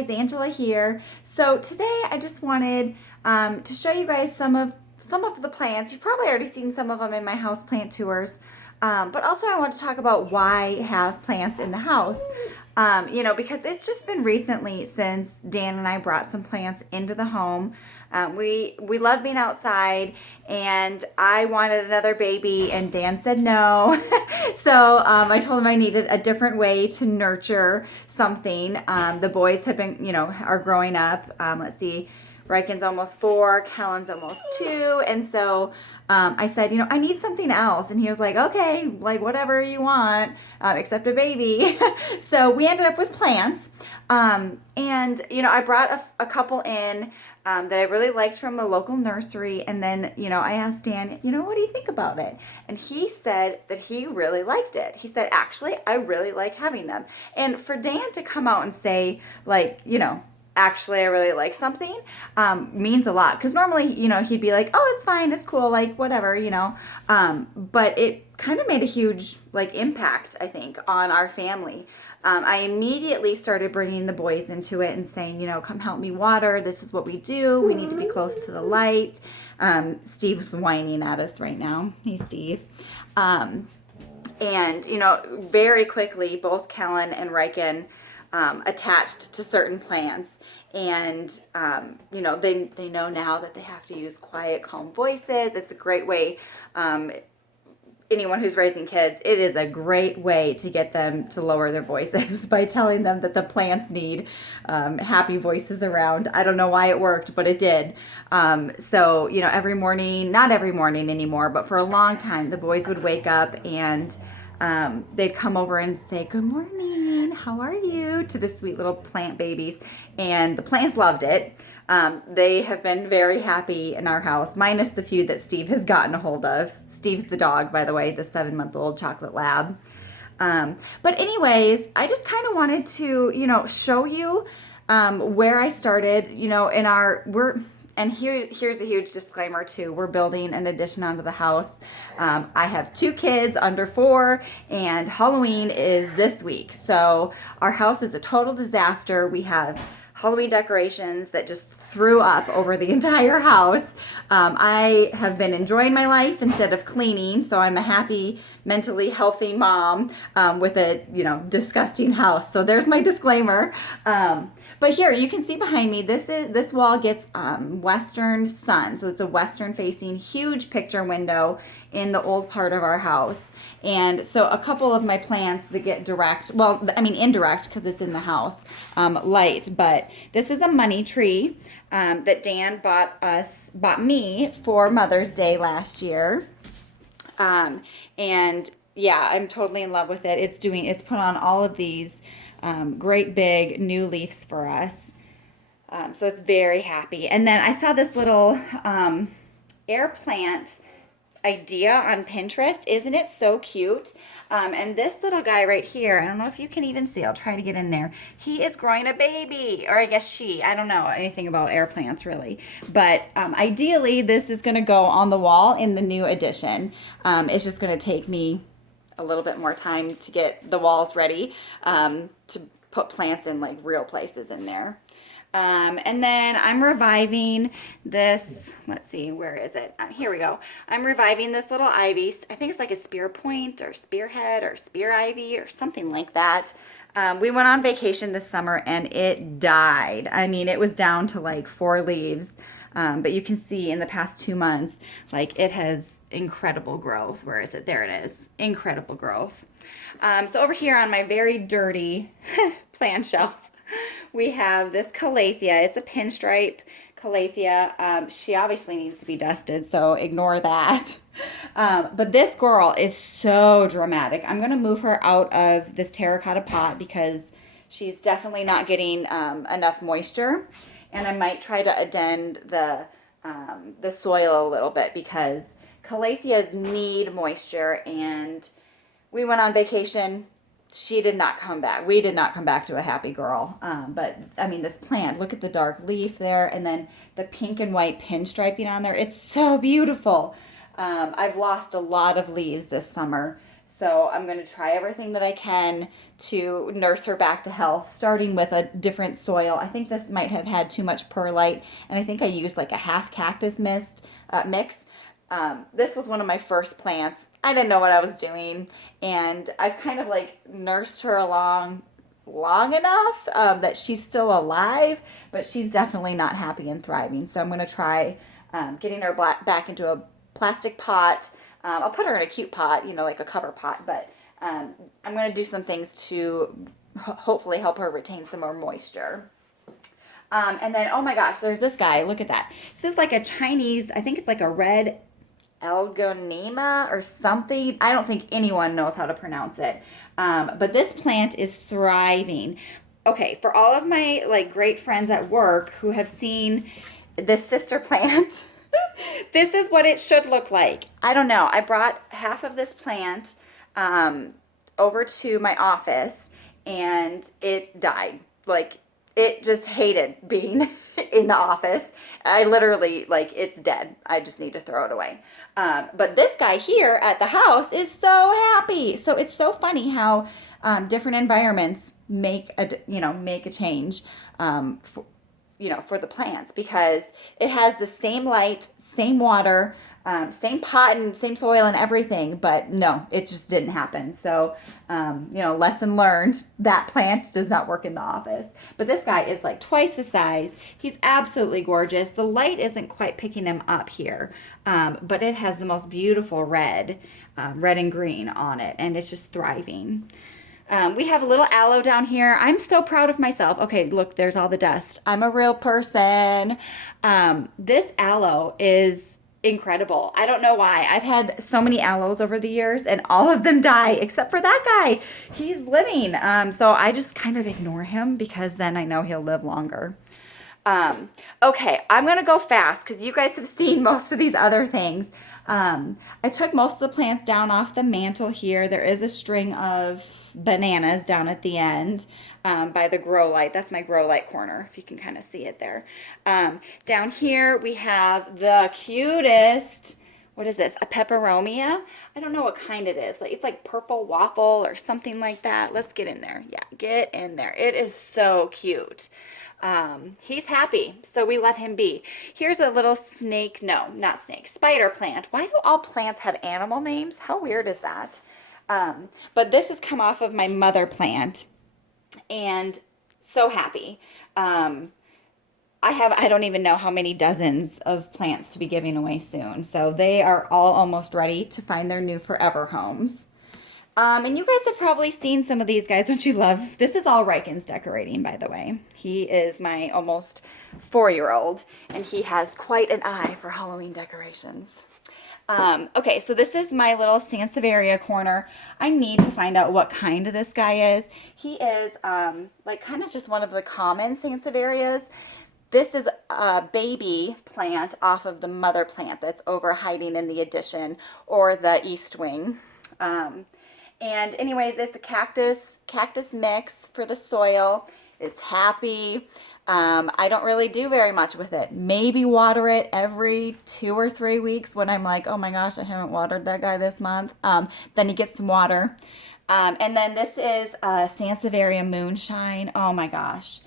guys, Angela here. So today I just wanted to show you guys some of the plants. You've probably already seen some of them in my house plant tours, but also I want to talk about why have plants in the house. Because it's just been recently since Dan and I brought some plants into the home. We love being outside, and I wanted another baby, and Dan said no. So I told him I needed a different way to nurture something. The boys have been, are growing up. Let's see, Riken's almost 4, Kellen's almost 2, and so I said, I need something else. And he was like, okay, like whatever you want, except a baby. So we ended up with plants. I brought a couple in that I really liked from a local nursery. And then, I asked Dan, what do you think about it? And he said that he really liked it. He said, actually, I really like having them. And for Dan to come out and say, like, actually I really like something, means a lot. Because normally, he'd be like, oh, it's fine, it's cool, like whatever, but it kind of made a huge impact, I think, on our family. I immediately started bringing the boys into it and saying, come help me water. This is what we do. We need to be close to the light. Steve's whining at us right now. Hey, Steve. Very quickly, both Kellen and Riken attached to certain plants. And, they know now that they have to use quiet, calm voices. It's a great way. Anyone who's raising kids, it is a great way to get them to lower their voices by telling them that the plants need happy voices around. I don't know why it worked, but it did. Every morning, not every morning anymore, but for a long time, the boys would wake up and they'd come over and say, good morning, how are you, to the sweet little plant babies. And the plants loved it. They have been very happy in our house, minus the few that Steve has gotten a hold of. Steve's the dog, by the way, the 7-month-old chocolate lab. But anyways, I just kind of wanted to, show you where I started, and here's a huge disclaimer too. We're building an addition onto the house. I have 2 kids under 4, and Halloween is this week. So our house is a total disaster. We have Halloween decorations that just threw up over the entire house. I have been enjoying my life instead of cleaning, so I'm a happy, mentally healthy mom with a disgusting house. So there's my disclaimer. But here you can see behind me, this wall gets western sun, so it's a western facing huge picture window in the old part of our house. And so a couple of my plants that get indirect because it's in the house, light. But this is a money tree that Dan bought me for Mother's Day last year. And yeah, I'm totally in love with it. It's put on all of these great big new leaves for us. So it's very happy. And then I saw this little air plant idea on Pinterest. Isn't it so cute? And this little guy right here, I don't know if you can even see, I'll try to get in there. He is growing a baby, or I guess I don't know anything about air plants really. But ideally, this is going to go on the wall in the new addition. It's just going to take me a little bit more time to get the walls ready to put plants in real places in there. And then I'm reviving this, let's see, where is it? Here we go. I'm reviving this little ivy. I think it's like a spear point or spearhead or spear ivy or something like that. We went on vacation this summer and it died. I mean, it was down to 4 leaves. But you can see in the past 2 months, it has incredible growth. Where is it? There it is. Incredible growth. So over here on my very dirty plant shelf, we have this calathea. It's a pinstripe calathea. She obviously needs to be dusted, so ignore that. But this girl is so dramatic. I'm going to move her out of this terracotta pot because she's definitely not getting enough moisture. And I might try to addend the soil a little bit because calatheas need moisture. And we went on vacation. She did not come back. We did not come back to a happy girl. But I mean, this plant, look at the dark leaf there, and then the pink and white pinstriping on there. It's so beautiful. I've lost a lot of leaves this summer. So I'm going to try everything that I can to nurse her back to health, starting with a different soil. I think this might have had too much perlite, and I think I used like a half cactus mix. This was one of my first plants. I didn't know what I was doing, and I've kind of like nursed her along long enough that she's still alive, but she's definitely not happy and thriving. So I'm going to try getting her back into a plastic pot. I'll put her in a cute pot, like a cover pot, but I'm going to do some things to hopefully help her retain some more moisture. And then, oh my gosh, there's this guy. Look at that. This is like a Chinese, I think it's like a red algonema or something. I don't think anyone knows how to pronounce it. But this plant is thriving. Okay, for all of my like great friends at work who have seen this sister plant, this is what it should look like. I don't know. I brought half of this plant over to my office and it died. Like, it just hated being in the office. I literally, like, it's dead. I just need to throw it away. But this guy here at the house is so happy. So it's so funny how different environments make a change for the plants, because it has the same light, same water, same pot and same soil and everything, but no, it just didn't happen. So, lesson learned, that plant does not work in the office. But this guy is like twice the size. He's absolutely gorgeous. The light isn't quite picking him up here, but it has the most beautiful red and green on it, and it's just thriving. We have a little aloe down here. I'm so proud of myself. Okay, look, there's all the dust. I'm a real person. This aloe is incredible. I don't know why. I've had so many aloes over the years and all of them die except for that guy. He's living. So I just kind of ignore him because then I know he'll live longer. Okay, I'm going to go fast because you guys have seen most of these other things. I took most of the plants down off the mantle here. There is a string of bananas down at the end by the grow light. That's my grow light corner, if you can kind of see it there. Down here we have the cutest, what is this, a peperomia? I don't know what kind it is. It's like purple waffle or something like that. Let's get in there. Yeah, get in there. It is so cute. He's happy, so we let him be. Here's a little snake, no, not snake, spider plant. Why do all plants have animal names? How weird is that? But this has come off of my mother plant, and so happy. I don't even know how many dozens of plants to be giving away soon, so they are all almost ready to find their new forever homes. And you guys have probably seen some of these guys, don't you love? This is all Riken's decorating, by the way. He is my almost 4-year-old, and he has quite an eye for Halloween decorations. Okay, so this is my little sansevieria corner. I need to find out what kind of this guy is. He is like kind of just one of the common sansevierias. This is a baby plant off of the mother plant that's over hiding in the addition or the east wing. And anyways, it's a cactus mix for the soil. It's happy. I don't really do very much with it. Maybe water it every 2 or 3 weeks when I'm like, oh my gosh, I haven't watered that guy this month. Then he gets some water. And then this is Sansevieria Moonshine. Oh my gosh.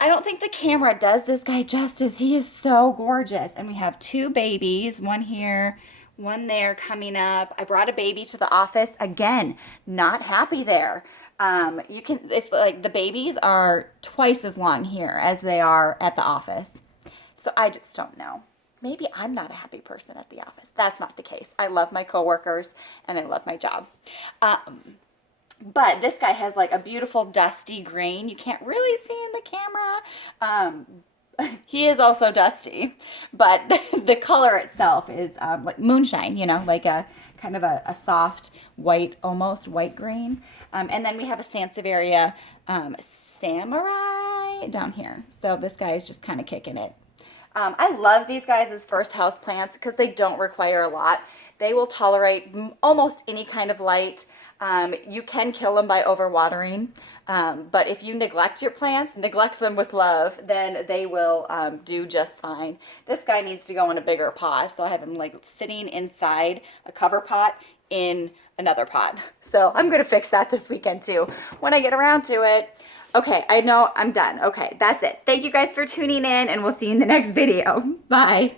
I don't think the camera does this guy justice. He is so gorgeous. And we have 2 babies, one here, one there coming up. I brought a baby to the office. Again, not happy there. It's like the babies are twice as long here as they are at the office. So I just don't know. Maybe I'm not a happy person at the office. That's not the case. I love my coworkers and I love my job. But this guy has like a beautiful dusty green. You can't really see in the camera. He is also dusty, but the color itself is like moonshine, like a kind of a soft white, almost white green. And then we have a Sansevieria Samurai down here. So this guy is just kind of kicking it. I love these guys as first house plants because they don't require a lot. They will tolerate almost any kind of light. You can kill them by overwatering, but if you neglect your plants, neglect them with love, then they will do just fine. This guy needs to go in a bigger pot, so I have him like sitting inside a cover pot in another pot. So I'm going to fix that this weekend too when I get around to it. Okay, I know I'm done. Okay, that's it. Thank you guys for tuning in, and we'll see you in the next video. Bye.